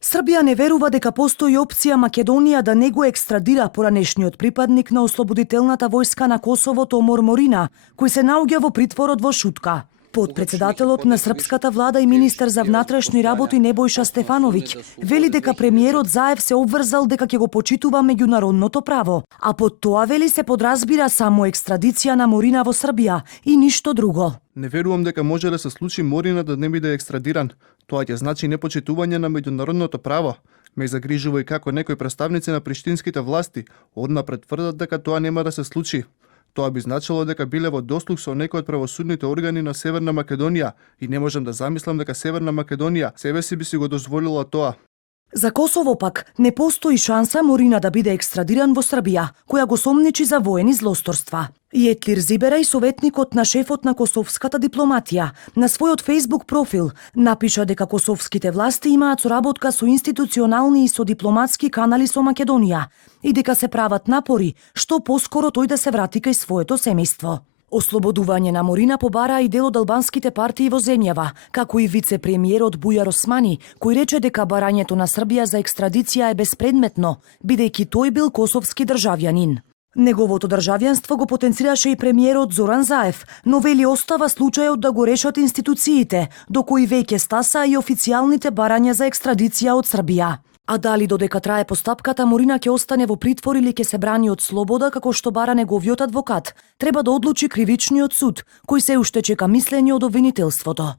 Србија не верува дека постои опција Македонија да не го екстрадира поранешниот припадник на ослободителната војска на Косово Томор Морина, кој се наоѓа во притворот во Шутка. Подпредседателот на српската влада и министер за внатрешни работи Небојша Стефановиќ вели дека премиерот Заев се обврзал дека ќе го почитува меѓународното право, а под тоа вели се подразбира само екстрадиција на Морина во Србија и ништо друго. Не верувам дека може да се случи Морина да не биде екстрадиран. Тоа ќе значи непочитување на меѓународното право. Ме загрижува и како некои представници на приштинските власти однапред тврдат дека тоа нема да се случи. Тоа би значило дека биле во дослуг со некои од правосудните органи на Северна Македонија и не можам да замислам дека Северна Македонија себе си би си го дозволила тоа. За Косово пак не постои шанса Морина да биде екстрадиран во Србија, која го сомничи за воени злосторства. Јетлир Зиберај, советникот на шефот на косовската дипломатија, на својот Facebook профил напиша дека косовските власти имаат соработка со институционални и со дипломатски канали со Македонија и дека се прават напори што поскоро тој да се врати кај своето семејство. Ослободување на Морина побара и дел од албанските партии во земјава, како и вице-премиерот Бујар Османи, кој рече дека барањето на Србија за екстрадиција е безпредметно, бидејќи тој бил косовски државјанин. Неговото државјанство го потенцираше и премиерот Зоран Заев, но вели остава случајот да го решат институциите, до кои веќе стаса и официјалните барања за екстрадиција од Србија. А дали додека трае постапката Морина ќе остане во притвор или ќе се брани од слобода како што бара неговиот адвокат, треба да одлучи кривичниот суд, кој се уште чека мислење од обвинителството.